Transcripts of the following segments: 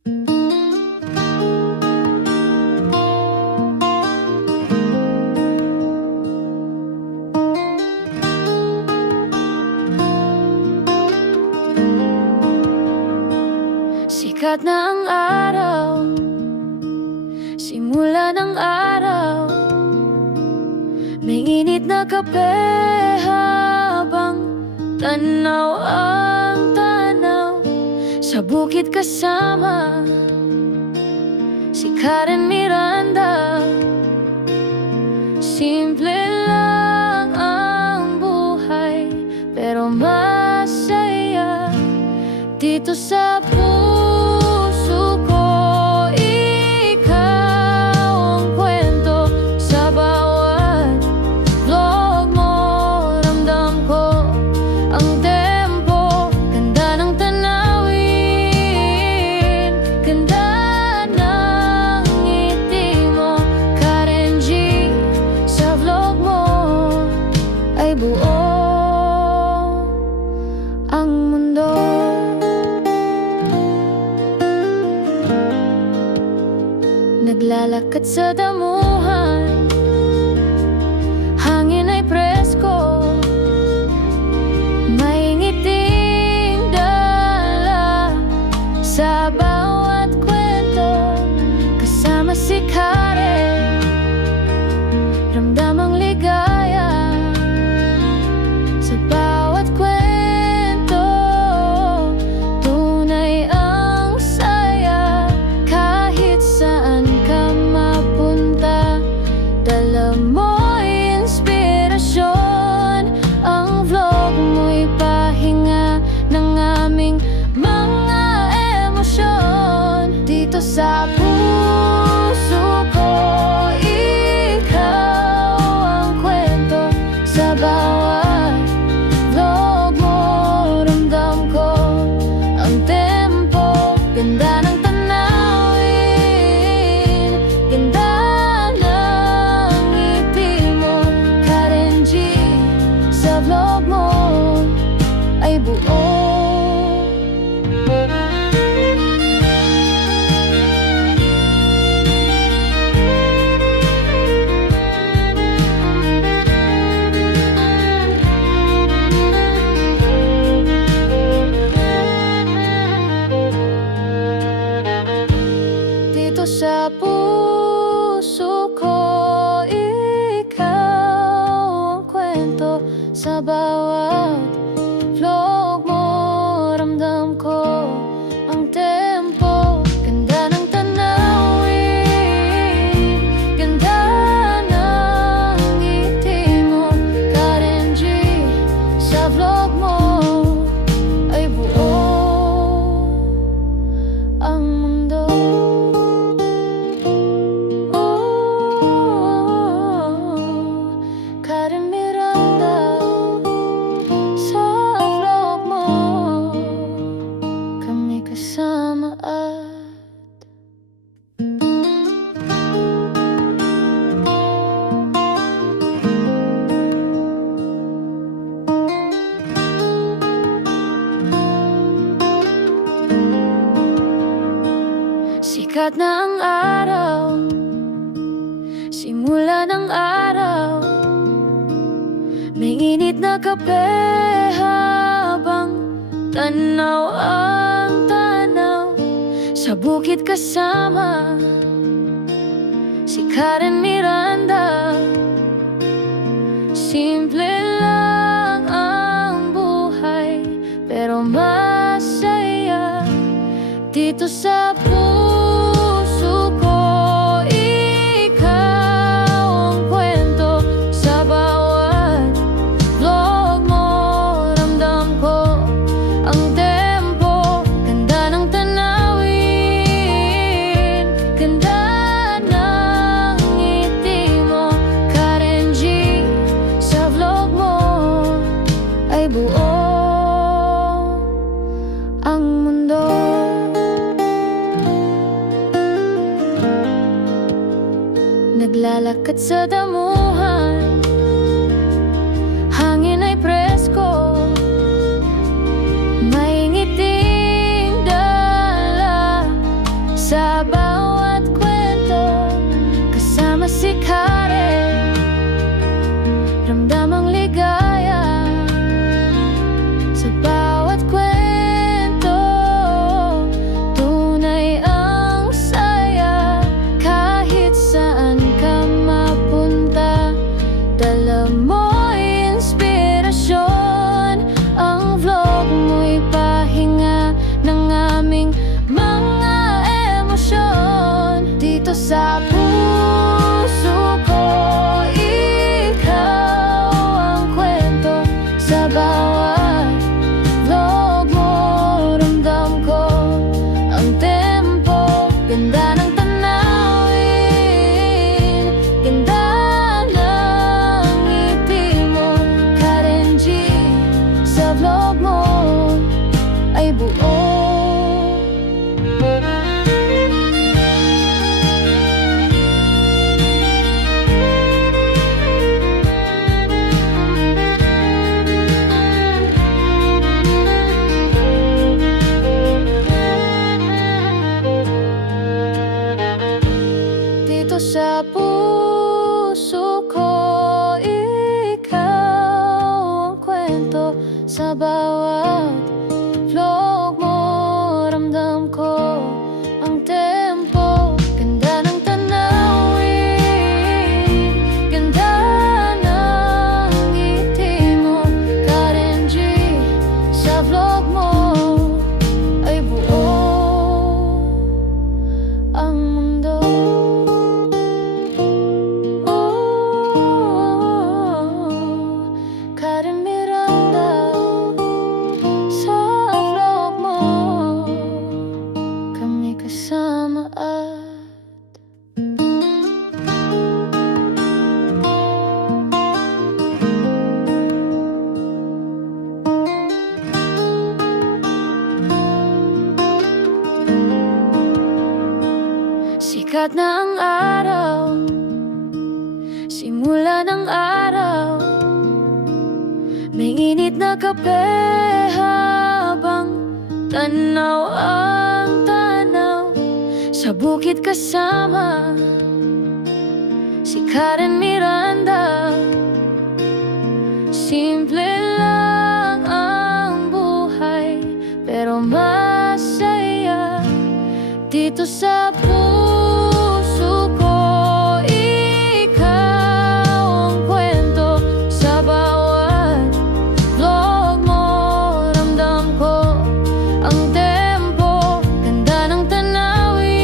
Sikat na ang araw, simula ng araw. May init na kape habang tanaw ang tanaw. Sa bukid kasama si Karen Miranda. Simple lang ang buhay, pero masaya dito sa puso ko. Ikaw ang kwento sa bawat vlog mo. Ramdam ko ang tempo, ganda ng tanawin, ganda ng ngiti mo. Karen G, sa vlog mo ay buo ang mundo. Naglalakad sa damuhan, hangin ay presko, may ngiting dala sa bawat kwento. Kasama si Karen, ramdam ang ligaya sa bawat kwento. Tunay ang saya kahit saan ka mapunta. Dala mo'y inspirasyon, ang vlog mo'y pahinga ng aming mga emosyon. Dito sa puso ko, ikaw ang kwento sa bawat vlog mo. Ramdam ko ang tempo, ganda ng tanawin, ganda ng ngiti mo. Karen G, sa vlog mo ay buo. Dito sa puso ko, ikaw ang kwento sa bawat vlog mo. Ramdam ko ang tempo, ganda ng tanawin, ganda ng ngiti mo. Karen G, sa vlog mo ay buo ang mundo. Karen Miranda, sa vlog mo kami kasama at sikat na ang araw, simula ng araw. May init na kape habang tanaw ang tanaw. Sa bukid kasama si Karen Miranda. Simple lang ang buhay, pero masaya dito sa puso ko. Ikaw ang kwento sa bawat vlog mo. Ramdam ko ang tempo, ganda ng tanawin, ganda ng ngiti mo. Karen G, sa vlog mo ay buo ang mundo. Naglalakad sa damuhan, hangin ay presko, may ngiting dala sikharin, ramdam ang ligaya sa bawat kwento. Tunay ang saya kahit saan ka mapunta. Dala mo'y inspirasyon, ang vlog mo'y pahinga ng aming mga emosyon. Dito sa puso ko, ikaw ang kwento. Sa bawat vlog mo, ramdam ko ang tempo. Ganda ng tanawin, ganda ng ngiti mo. Karen G, sa vlog mo ay buo. Dito sa puso ko, ikaw ang kwento. Sa bawat vlog mo, ramdam ko ang tempo. Ganda ng tanawin, ganda ng ngiti mo. Karen G, sa vlog mo ay buo ang mundo. Karen Miranda, sa vlog mo kami kasama at sikat na ang araw, simula ng araw. May init na kape habang tanaw ang tanaw. Sa bukid kasama si Karen Miranda. Simple lang ang buhay, pero masaya. Dito sa puso ko, ikaw ang kwento. Sa bawat vlog mo, ramdam ko ang tempo. Ganda ng tanawin,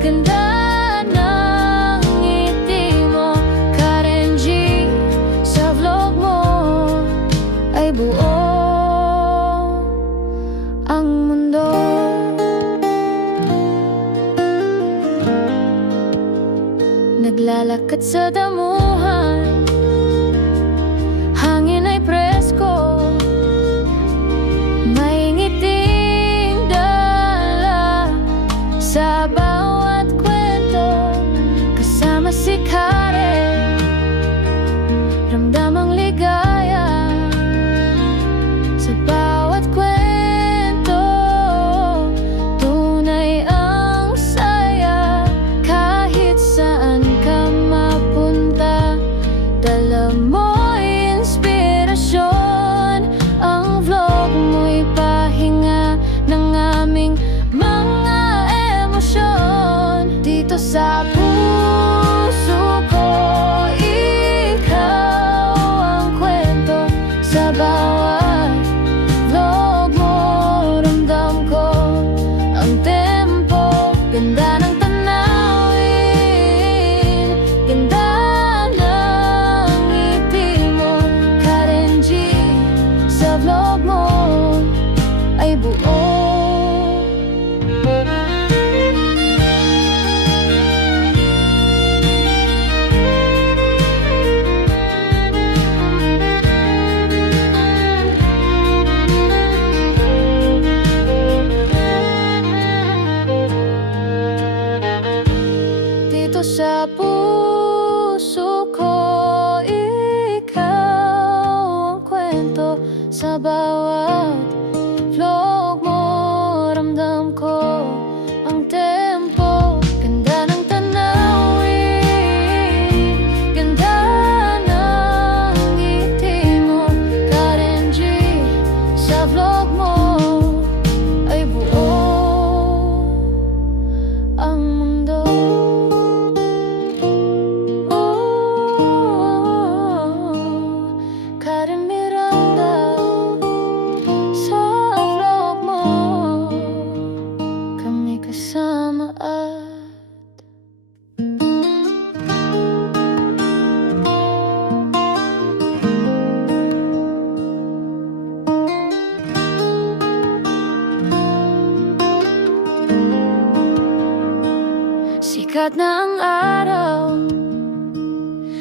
ganda ng ngiti mo. Karen G, sa vlog mo ay buo ang mundo. Naglalakad sa damuhan, hangin ay presko. May ngiting dala sa bawat kwento. Kasama si Karen, ramdam ang ligaya sa bawat kwento. Tunay ang saya kahit saan ka mapunta. Dala mo'y inspirasyon, ang vlog mo'y pahinga ng aming mga emosyon. Dito sa puso ko, ikaw ang kwento. Sa bawat vlog mo, ramdam ko ang tempo. Ganda ng tanawin, ganda ng ngiti mo. Karen G, sa vlog mo ay buo. Dito sa puso ko, ikaw ang kwento. Sa bawat vlog mo, ramdam ko ang tempo. Ganda ng tanawin, Sikat na ang araw,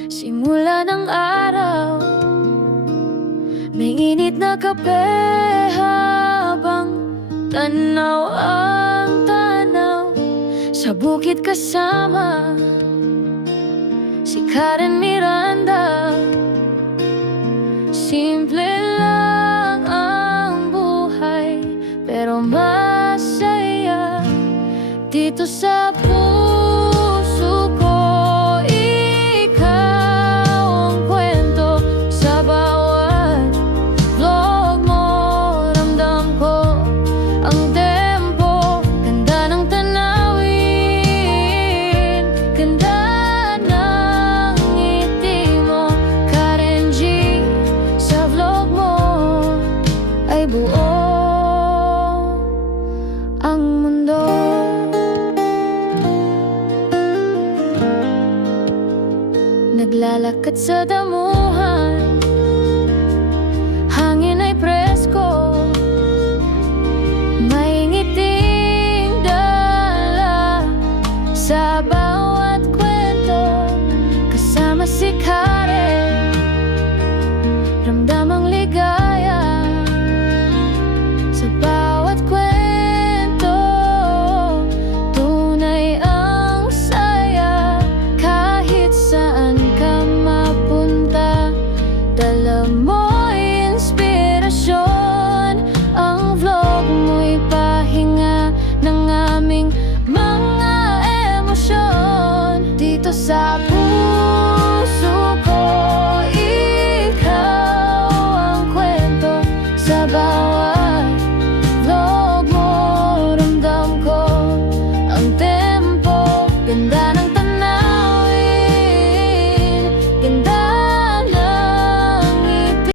simula ng araw. May init na kape habang tanaw ang tanaw. Sa bukid kasama si Karen Miranda. Simple lang ang buhay, pero masaya dito sa puso ko. Ikaw ang kwento sa bawat vlog mo. Ramdam ko ang tempo, ganda ng tanawin, ganda ng ngiti mo. Karen G, sa vlog mo ay buo ang mundo. Naglalakad sa damuhan, hangin ay presko, may ngiting dala sa bawat kwento. Kasama si Karen, ramdam ang ligaya sa bawat kwento. Tunay ang saya kahit saan ka mapunta. Dala mo'y inspirasyon, ang vlog mo'y pahinga ng aming mga emosyon. Dito sa